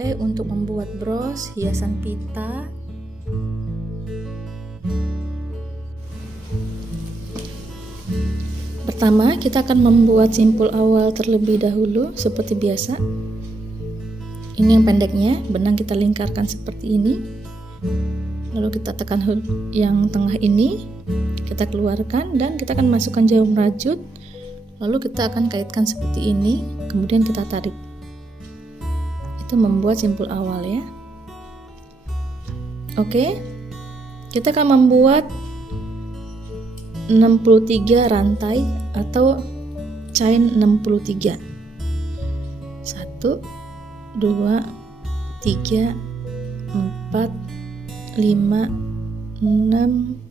Untuk membuat bros hiasan pita. Pertama, kita akan membuat simpul awal terlebih dahulu seperti biasa. Ini yang pendeknya, benang kita lingkarkan seperti ini. Lalu kita tekan yang tengah ini, kita keluarkan dan kita akan masukkan jarum rajut. Lalu kita akan kaitkan seperti ini, kemudian kita tarik. Itu membuat simpul awal ya. Oke, kita akan membuat 63 rantai atau chain 63. 1 2 3 4 5 6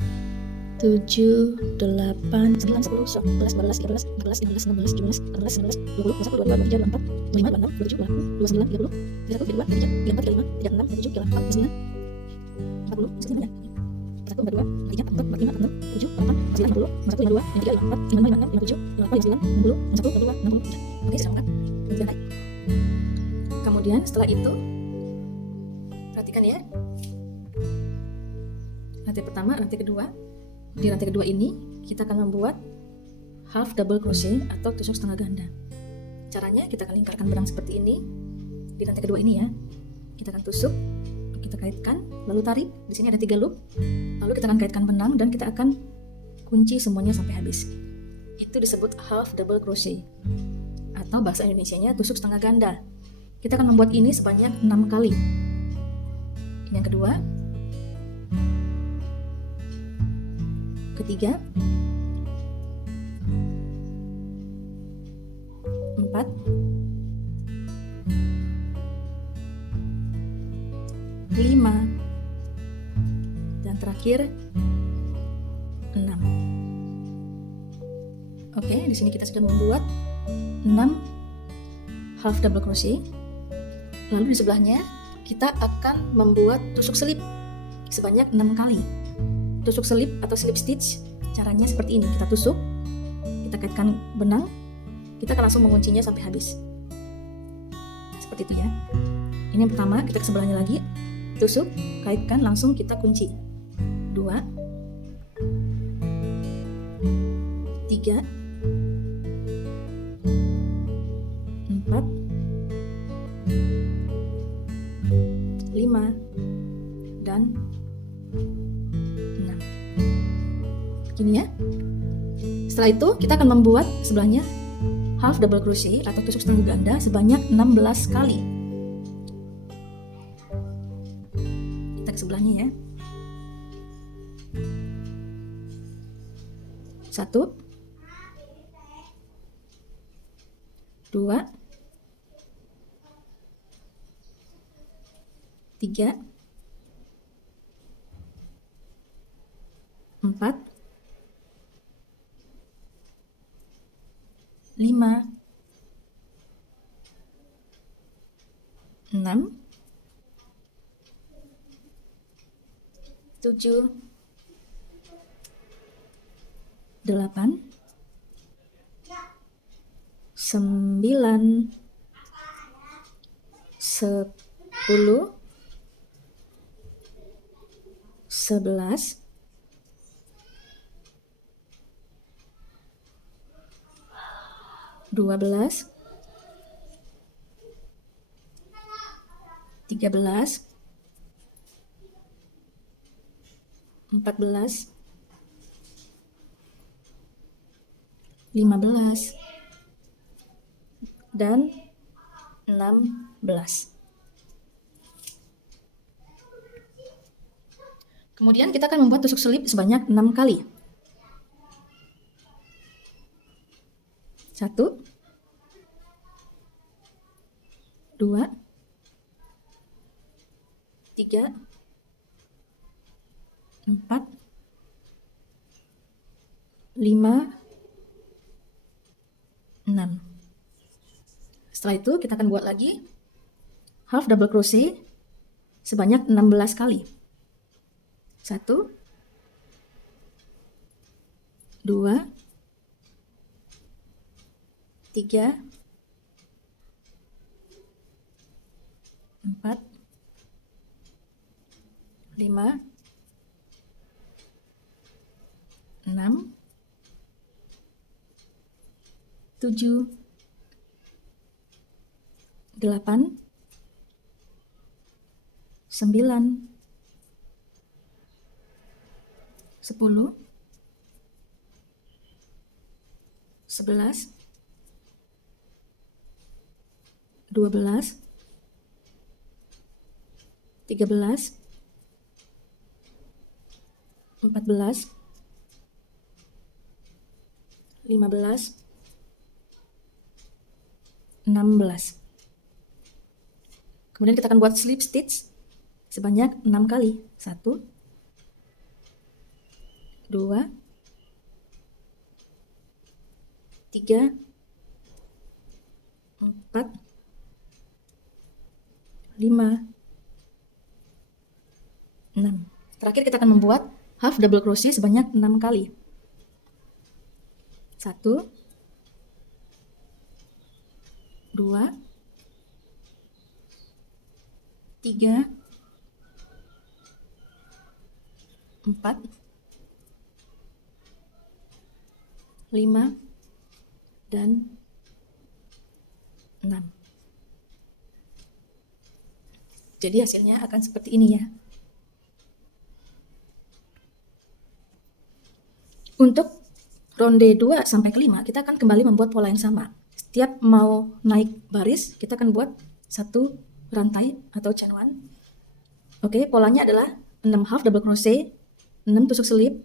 7 8 9 10 11 12 13 14 15 16 17 18 19 20 21 22 23 24 25 26 27 29 30 31 32 33 34 35 36 37 38 39 40 41 42 43 44 45 46 47 48 49 50 51 52 53 54 55 56 57 58 59 60 61 62 63. Oke, sudah lengkap. Kemudian setelah itu perhatikan ya, rantai pertama, rantai kedua. Di rantai kedua ini kita akan membuat half double crochet atau tusuk setengah ganda. Caranya kita akan lingkarkan benang seperti ini di rantai kedua ini ya. Kita akan tusuk, kita kaitkan, lalu tarik. Di sini ada 3 loop. Lalu kita akan kaitkan benang dan kita akan kunci semuanya sampai habis. Itu disebut half double crochet atau bahasa Indonesianya tusuk setengah ganda. Kita akan membuat ini sebanyak 6 kali. Ini yang kedua, ketiga, 4, 5, dan terakhir 6. Oke, di sini kita sudah membuat 6 half double crochet. Lalu di sebelahnya kita akan membuat tusuk selip sebanyak 6 kali. Tusuk selip atau slip stitch caranya seperti ini. Kita tusuk, kita kaitkan benang, kita akan langsung menguncinya sampai habis. Seperti itu ya. Ini yang pertama, kita ke sebelahnya lagi. Tusuk, kaitkan, langsung kita kunci. 2, 3, 4, 5, dan 6. Begini ya. Setelah itu kita akan membuat sebelahnya half double crochet atau tusuk setengah ganda sebanyak 16 kali. Kita ke sebelahnya ya. 1, 2, 3, 4, 5, 6, 7, 8, 9, 10, 11, 12, 13, 14, 15, dan 16. Kemudian kita akan membuat tusuk selip sebanyak 6 kali. 1, 2, 3, 4, 5, 6. Setelah itu kita akan buat lagi half double crochet sebanyak 16 kali. 1, 2, 3, 4, 5, 6, 7, 8, 9, 10, 11, 12, 13, 14, 15, 16. Kemudian kita akan buat slip stitch sebanyak 6 kali. 1, 2, 3, 4, 5, 6. Terakhir kita akan membuat half double crochet sebanyak 6 kali. 1, 2, 3, 4, 5, dan 6. Jadi hasilnya akan seperti ini ya. Untuk ronde 2 sampai ke 5 kita akan kembali membuat pola yang sama. Setiap mau naik baris kita akan buat satu rantai atau chain one. Oke, polanya adalah 6 half double crochet, 6 tusuk selip,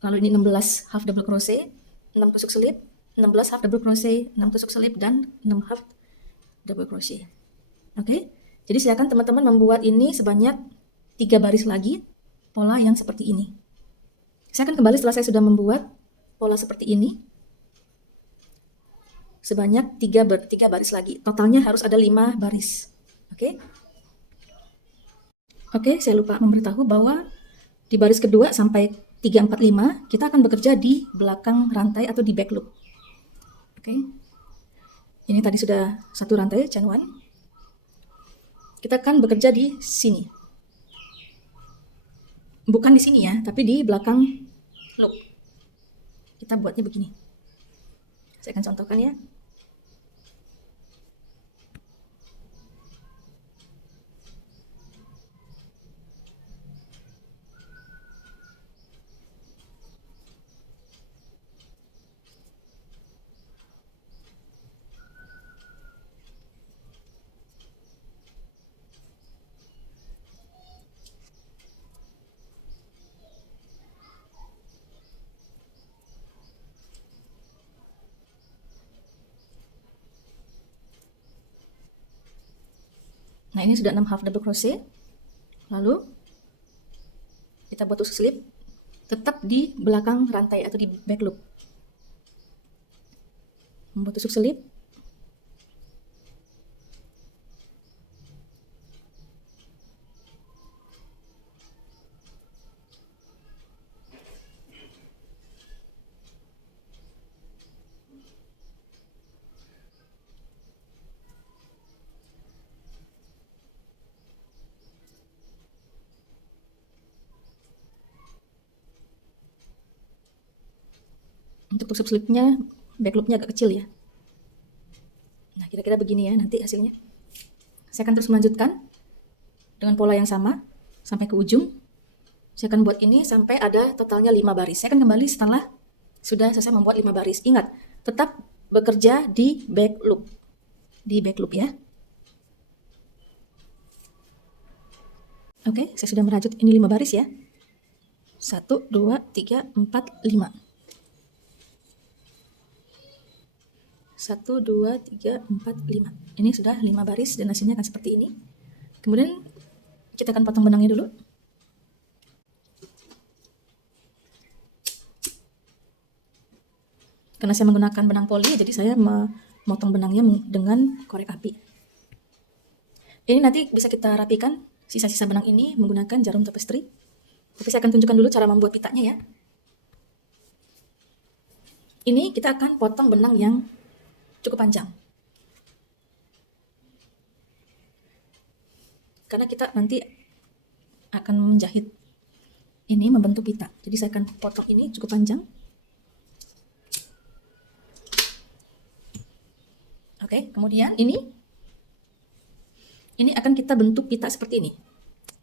lalu ini 16 half double crochet, 6 tusuk selip, 16 half double crochet, 6 tusuk selip, dan 6 half double crochet. Oke, jadi silakan teman-teman membuat ini sebanyak 3 baris lagi, pola yang seperti ini. Saya akan kembali setelah saya sudah membuat pola seperti ini, sebanyak 3 baris lagi. Totalnya harus ada 5 baris. Oke. Oke, saya lupa memberitahu bahwa di baris kedua sampai 3, 4, 5 kita akan bekerja di belakang rantai atau di back loop. Oke. Ini tadi sudah satu rantai chain one. Kita akan bekerja di sini. Bukan di sini ya, tapi di belakang loop. Kita buatnya begini. Saya akan contohkan ya. Nah, ini sudah 6 half double crochet. Lalu kita buat tusuk slip tetap di belakang rantai atau di back loop. Membuat tusuk selip. Untuk tusuk slipnya, back loopnya agak kecil ya. Nah, kira-kira begini ya nanti hasilnya. Saya akan terus melanjutkan dengan pola yang sama sampai ke ujung. Saya akan buat ini sampai ada totalnya 5 baris. Saya akan kembali setelah sudah selesai membuat 5 baris. Ingat, tetap bekerja di back loop. Di back loop ya. Oke, saya sudah merajut ini 5 baris ya. 1, 2, 3, 4, 5. 1, 2, 3, 4, 5. Ini sudah 5 baris dan hasilnya akan seperti ini. Kemudian kita akan potong benangnya dulu. Karena saya menggunakan benang poli, jadi saya memotong benangnya dengan korek api. Ini nanti bisa kita rapikan sisa-sisa benang ini menggunakan jarum tapestry. Tapi saya akan tunjukkan dulu cara membuat pitanya ya. Ini kita akan potong benang yang cukup panjang. karena kita nanti akan menjahit ini, membentuk pita. Jadi saya akan potong ini cukup panjang. Oke, kemudian ini akan kita bentuk pita seperti ini.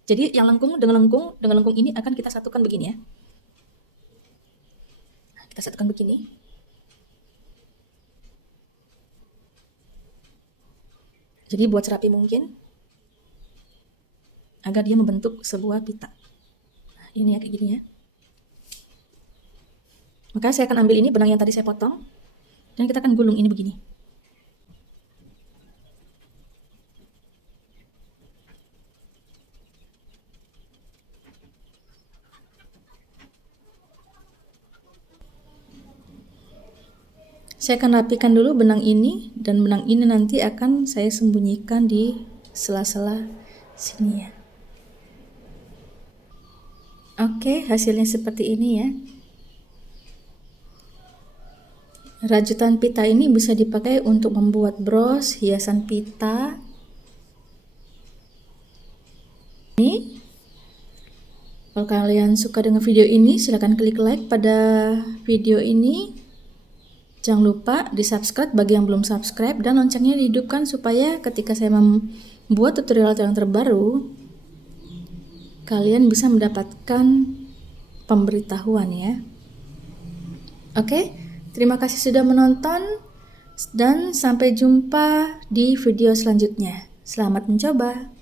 Jadi yang lengkung dengan lengkung ini akan kita satukan begini ya. Kita satukan begini. Jadi buat serapi mungkin agar dia membentuk sebuah pita. Nah, ini ya kayak gini ya. Maka saya akan ambil ini benang yang tadi saya potong dan kita akan gulung ini begini. Saya akan rapikan dulu benang ini, dan benang ini nanti akan saya sembunyikan di sela-sela sini ya. Oke, hasilnya seperti ini ya. Rajutan pita ini bisa dipakai untuk membuat bros, hiasan pita. Ini, kalau kalian suka dengan video ini, silahkan klik like pada video ini. Jangan lupa di subscribe bagi yang belum subscribe, dan loncengnya dihidupkan supaya ketika saya membuat tutorial yang terbaru, kalian bisa mendapatkan pemberitahuan ya. Oke, terima kasih sudah menonton dan sampai jumpa di video selanjutnya. Selamat mencoba.